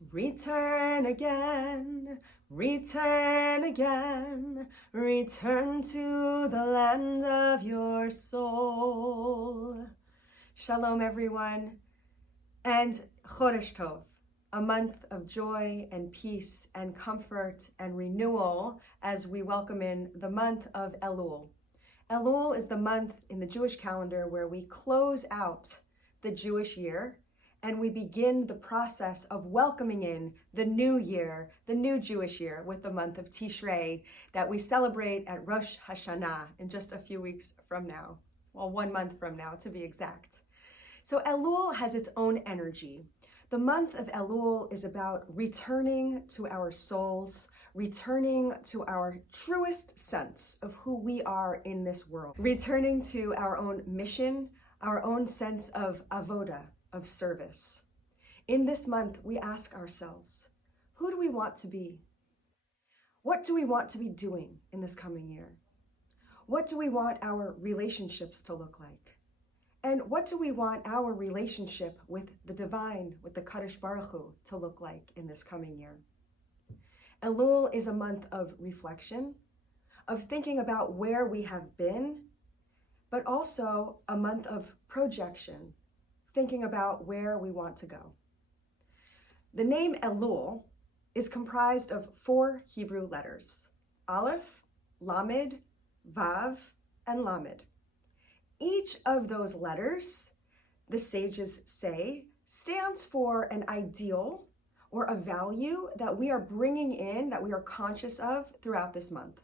Return again, return again, return to the land of your soul. Shalom, everyone, and Chodesh Tov, a month of joy and peace and comfort and renewal as we welcome in the month of Elul. Elul is the month in the Jewish calendar where we close out the Jewish year and we begin the process of welcoming in the new year, the new Jewish year, with the month of Tishrei that we celebrate at Rosh Hashanah in just a few weeks from now. Well, 1 month from now, to be exact. So Elul has its own energy. The month of Elul is about returning to our souls, returning to our truest sense of who we are in this world, returning to our own mission, our own sense of avoda, of service. In this month, we ask ourselves, who do we want to be? What do we want to be doing in this coming year? What do we want our relationships to look like? And what do we want our relationship with the divine, with the Kadosh Baruch Hu, to look like in this coming year? Elul is a month of reflection, of thinking about where we have been, but also a month of projection, thinking about where we want to go. The name Elul is comprised of 4 Hebrew letters: Aleph, Lamed, Vav, and Lamed. Each of those letters, the sages say, stands for an ideal or a value that we are bringing in, that we are conscious of throughout this month.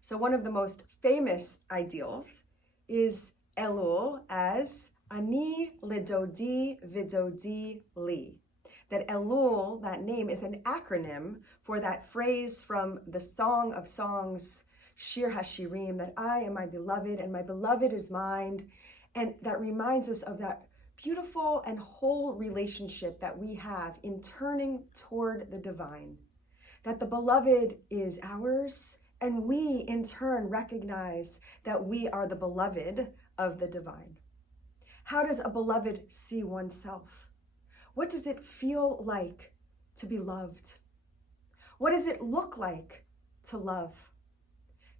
So one of the most famous ideals is Elul as Ani lidodi vidodi li. That Elul, that name, is an acronym for that phrase from the Song of Songs, Shir HaShirim, that I am my beloved and my beloved is mine. And that reminds us of that beautiful and whole relationship that we have in turning toward the divine. That the beloved is ours, and we in turn recognize that we are the beloved of the divine. How does a beloved see oneself? What does it feel like to be loved? What does it look like to love?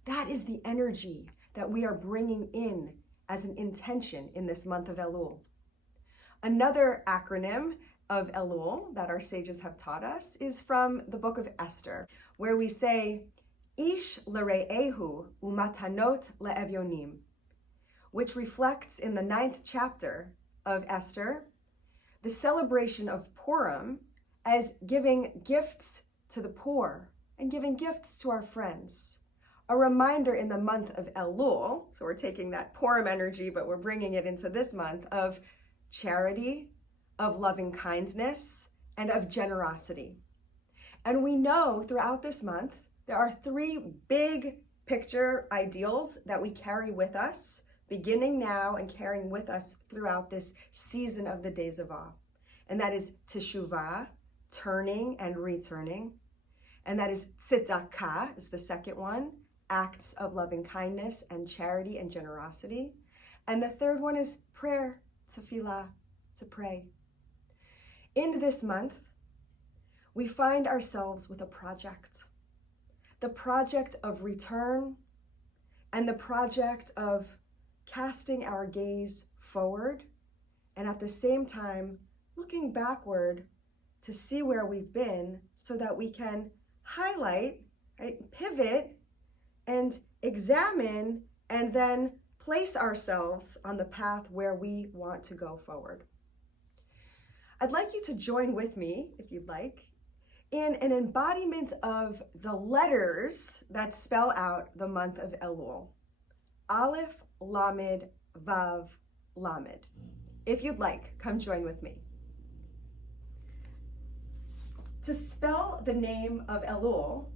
That is the energy that we are bringing in as an intention in this month of Elul. Another acronym of Elul that our sages have taught us is from the book of Esther, where we say, Ish l're'ehu umatanot le'evyonim, which reflects in the 9th chapter of Esther, the celebration of Purim as giving gifts to the poor and giving gifts to our friends. A reminder in the month of Elul, so we're taking that Purim energy, but we're bringing it into this month, of charity, of loving kindness, and of generosity. And we know throughout this month, there are 3 big picture ideals that we carry with us, beginning now and carrying with us throughout this season of the days of awe. And that is teshuvah, turning and returning. And that is tzedakah, is the second one, acts of loving kindness and charity and generosity. And the third one is prayer, tefillah, to pray. In this month, we find ourselves with a project. The project of return and the project of casting our gaze forward, and at the same time, looking backward to see where we've been so that we can highlight, right, pivot, and examine, and then place ourselves on the path where we want to go forward. I'd like you to join with me, if you'd like, in an embodiment of the letters that spell out the month of Elul. Aleph, Lamed, Vav, Lamed. If you'd like, come join with me. To spell the name of Elul,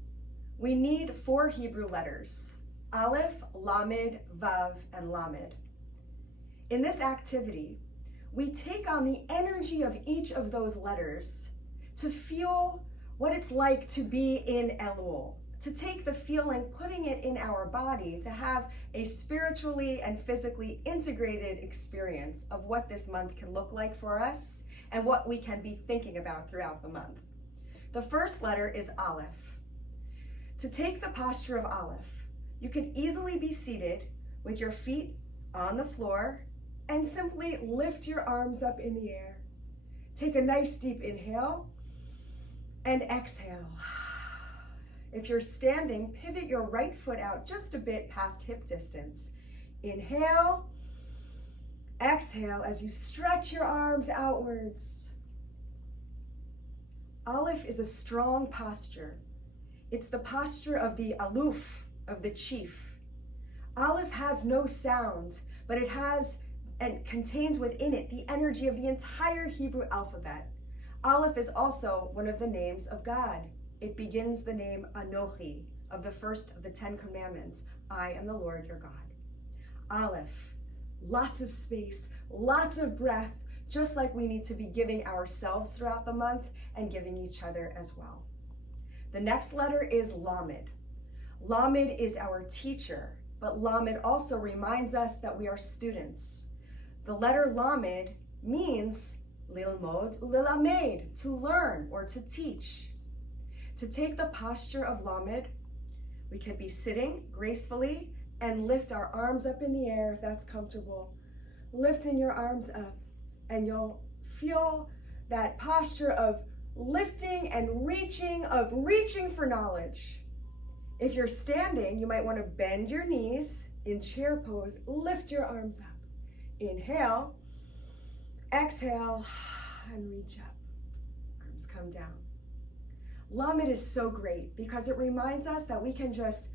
we need 4 Hebrew letters: Aleph, Lamed, Vav, and Lamed. In this activity, we take on the energy of each of those letters to feel what it's like to be in Elul, to take the feeling, putting it in our body, to have a spiritually and physically integrated experience of what this month can look like for us and what we can be thinking about throughout the month. The first letter is Aleph. To take the posture of Aleph, you can easily be seated with your feet on the floor and simply lift your arms up in the air. Take a nice deep inhale and exhale. If you're standing, pivot your right foot out just a bit past hip distance. Inhale, exhale as you stretch your arms outwards. Aleph is a strong posture. It's the posture of the aluf, of the chief. Aleph has no sound, but it has and contains within it the energy of the entire Hebrew alphabet. Aleph is also one of the names of God. It begins the name Anochi, of the first of the 10 Commandments. I am the Lord your God. Aleph, lots of space, lots of breath, just like we need to be giving ourselves throughout the month and giving each other as well. The next letter is Lamed. Lamed is our teacher, but Lamed also reminds us that we are students. The letter Lamed means lilmod ulilamed, to learn or to teach. To take the posture of Lamed, we could be sitting gracefully and lift our arms up in the air if that's comfortable. Lifting your arms up, and you'll feel that posture of lifting and reaching for knowledge. If you're standing, you might want to bend your knees in chair pose, lift your arms up. Inhale, exhale, and reach up. Arms come down. Lamed is so great because it reminds us that we can just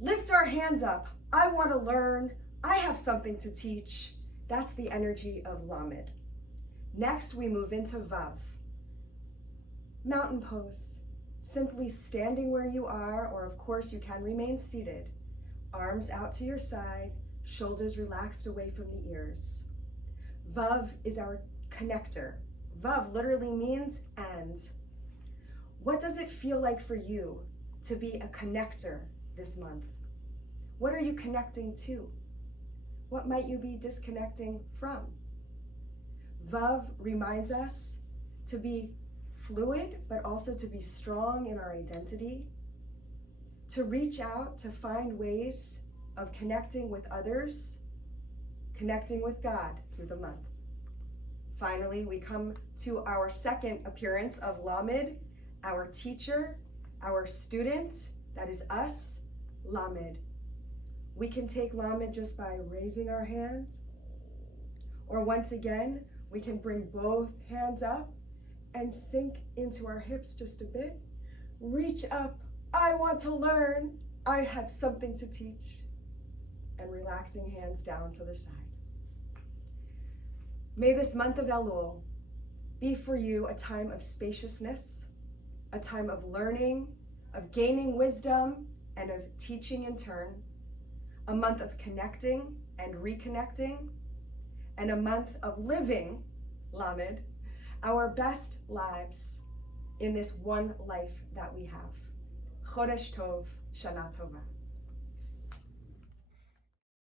lift our hands up. I want to learn. I have something to teach. That's the energy of Lamed. Next, we move into Vav. Mountain pose. Simply standing where you are, or of course you can remain seated. Arms out to your side, shoulders relaxed away from the ears. Vav is our connector. Vav literally means and. What does it feel like for you to be a connector this month? What are you connecting to? What might you be disconnecting from? Vav reminds us to be fluid, but also to be strong in our identity, to reach out, to find ways of connecting with others, connecting with God through the month. Finally, we come to our second appearance of Lamed, our teacher, our student, that is us, Lamed. We can take Lamed just by raising our hands, or once again, we can bring both hands up and sink into our hips just a bit. Reach up, I want to learn, I have something to teach. And relaxing hands down to the side. May this month of Elul be for you a time of spaciousness, a time of learning, of gaining wisdom, and of teaching in turn, a month of connecting and reconnecting, and a month of living, Lamed, our best lives in this one life that we have. Chodesh Tov, Shana Tova.